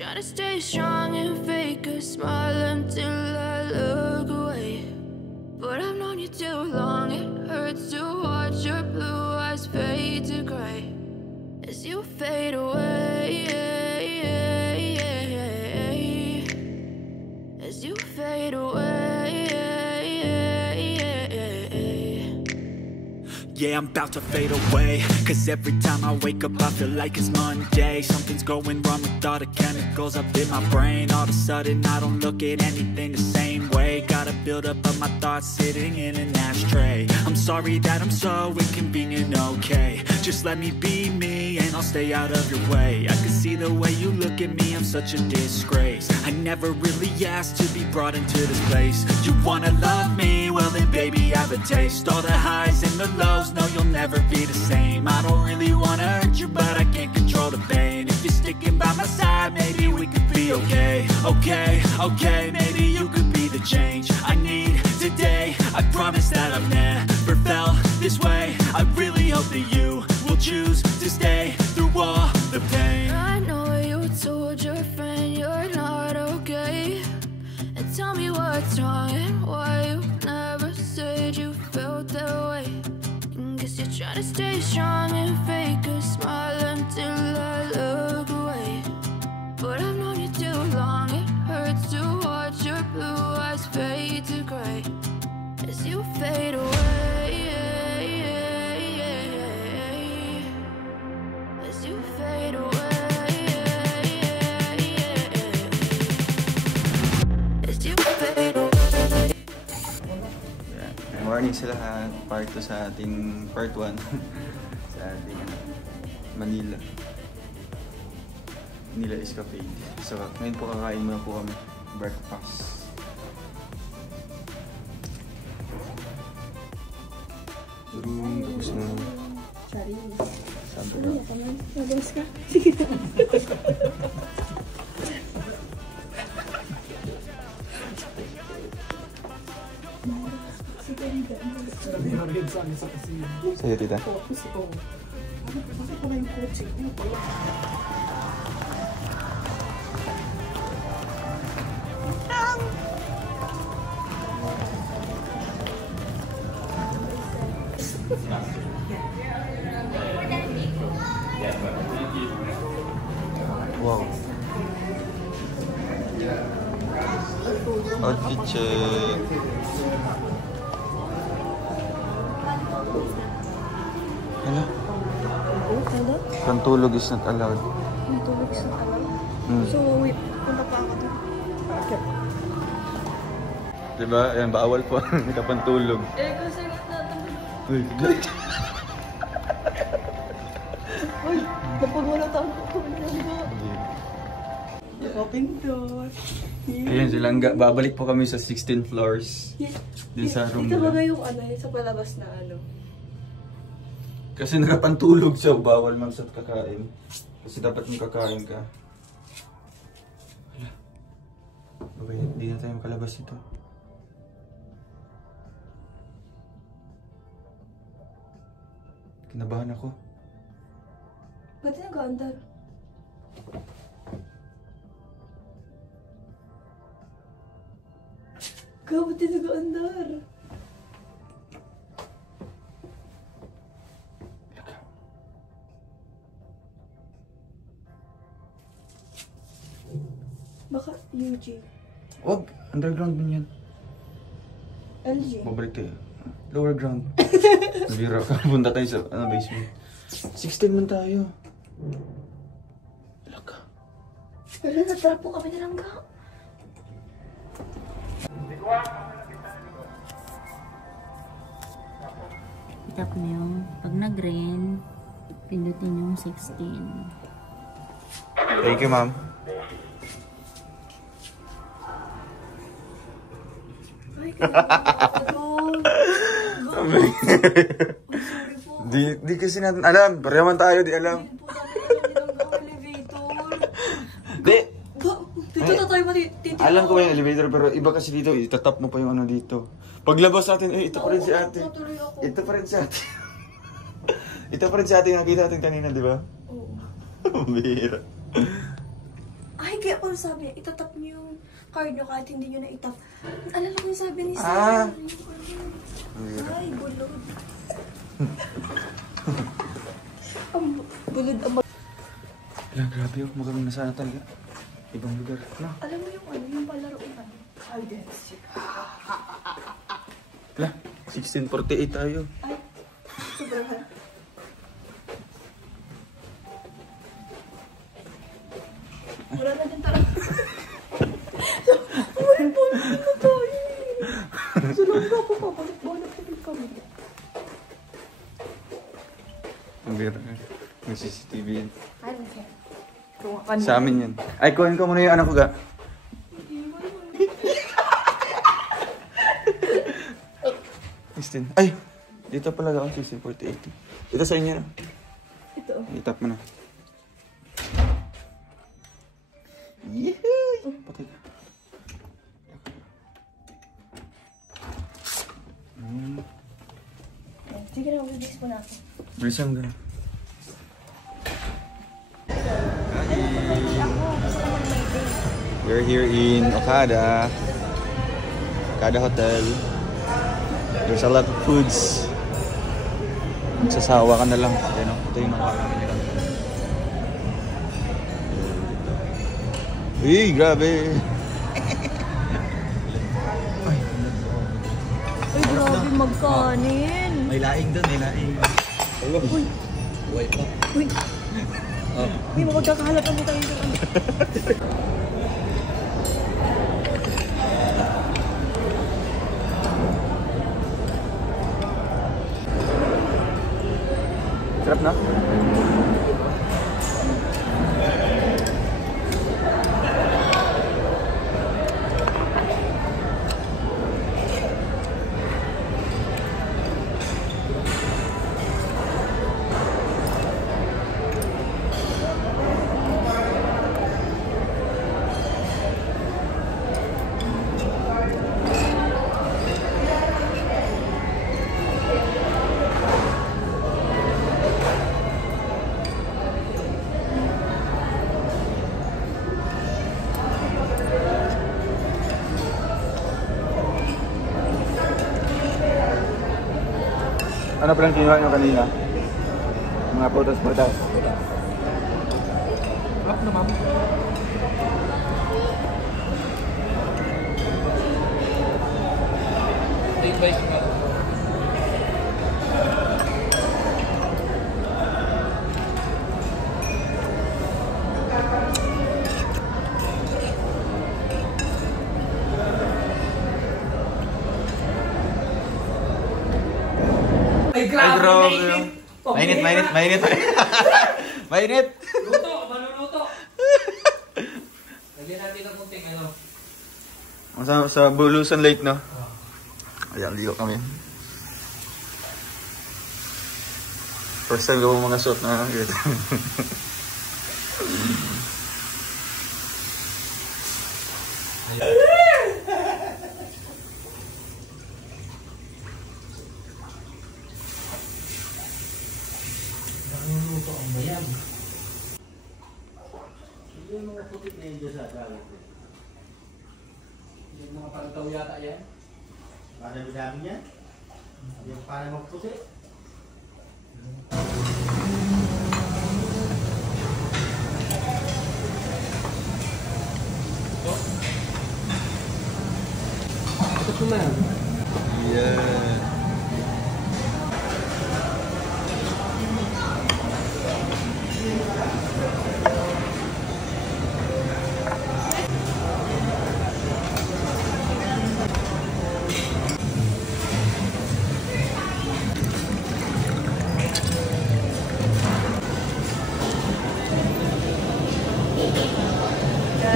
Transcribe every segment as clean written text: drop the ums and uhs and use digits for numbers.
Try to stay strong and fake a smile until I look away. But I've known you too long, it hurts to watch your blue eyes fade to gray as you fade away. As you fade away. Yeah, I'm about to fade away, cause every time I wake up I feel like it's Monday. Something's going wrong with all the chemicals up in my brain. All of a sudden I don't look at anything the same way. Gotta build up of my thoughts sitting in an ashtray. I'm sorry that I'm so inconvenient, okay. Just let me be me and I'll stay out of your way. I can see the way you look at me, I'm such a disgrace. I never really asked to be brought into this place. You wanna love me? Well then baby have a taste. All the highs and the lows, no, you'll never be the same. I don't really wanna hurt you, but I can't control the pain. If you're sticking by my side, maybe we could be okay. Okay, maybe you could be the change I need today. I promise that I've never felt this way. I really hope that you will choose to stay through all the pain. I know you told your friend you're not okay, and tell me what's wrong and why you never said you felt that way. Guess you're trying to stay strong and fake a smile until I look away. But I've known you too long, it hurts to watch your blue eyes fade to gray as you fade away. As you fade away. As you fade away. Good morning sa lahat. Part 2 sa ating part 1 sa ating Manila Escapade. So ngayon po kakain muna po kami breakfast. Tapos na sabi na nabos ka? Sige. Sa'yo, tita? Wow. Outfit check. Hello? Hello? Pantulog is not allowed. Pantulog is not allowed? So, wait. Punta pa ako doon. Okay. Diba? Ayan, bawal po. Nakapantulog. Kasi natin. Uy, Uy, napag wala taong open door. Ayan, silangga. Babalik po kami sa 16 floors. Din sa room Dito ba nila. yung sa palabas na Kasi nakapantulog siya, bawal man sa kakain. Kasi dapat yung kakain ka. Hala. Okay, hindi na tayo makalabas ito. Kinabahan ako. Ba't nag-aandar? Ba't nag-aandar? Baka UG. Wag! Underground din yan. LG. Babalik tayo. Lower ground. Nabira ka. Punta tayo sa basement. 16 man tayo. Wala ka. Pero natrapo kami na lang ka. Tap na yung pag nag-green, pindutin yung 16. Thank you, ma'am. Ay, Di kasi natin alam. Parehaman tayo, di alam. Di! Dito na tayo matitira. Alam ko ba yung elevator, pero iba kasi dito. Itatap mo pa yung ano dito. Paglabas natin, ito pa rin si ate. Ito pa rin si ate. Ito pa rin si ate yung nakita natin kanina, di ba? Oo. Bihira. Ay, kaya ko sabi niya, itatap niyo yung card niyo kahit hindi niyo na itap. Alala ko yung sabi ni Sir. Ay, bulod. Bulod ang Wala, grabe yun. Magaling na sana talaga. Ibang lugar. Wala. Alam mo yung ano, yung palaruan. Ay, that's it. Wala, 16:48 tayo. Ay, sobrang ha. Wala na din tara. Umarin po na tayo. Salang na ako pabalik-balik kami. Ang bira. May CCTV yun. Ay, okay. Sa amin yun. Ay, kuhin ko muna yung anak ko ga. Ay! Dito pala ako 16:48. Ito sa inyo na. Ito. Itap mo na. Yehey! Patay ka. Sige na, release mo natin. Bilisan ka. We're here in Okada Hotel. There's a lot of foods. Magsasawa ka na lang. Yan o, ito yung nakarami nila. Uy, grabe! Ay, grabe magkanin. May laing doon, may laing. Uy! Uy pa. Uy! Uy, magkakahalapan mo tayo dito. Sarap na? Ano palang kinuha nyo kanina? Mga putas-putas. Lock na, ma'am. Take by smell. Ay, grabe. Mainit. Mainit. Luto, maluluto. Lagyan natin ng kunting ano. Sa Bulusan Lake, no? Ayan, ligo kami. First time ko mga suot na ganito. Maluluto ang bayan. Yung mga putik na yun sa dagat. Yung mga pantaw yata yan. Para dami niya. Yung para magputi. Ito kumain. Yeah.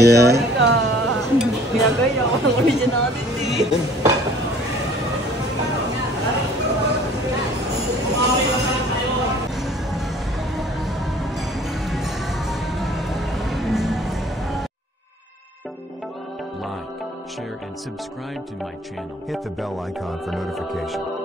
Yeah. Ginagaya ako ng originality. Like, share and subscribe to my channel. Hit the bell icon for notification.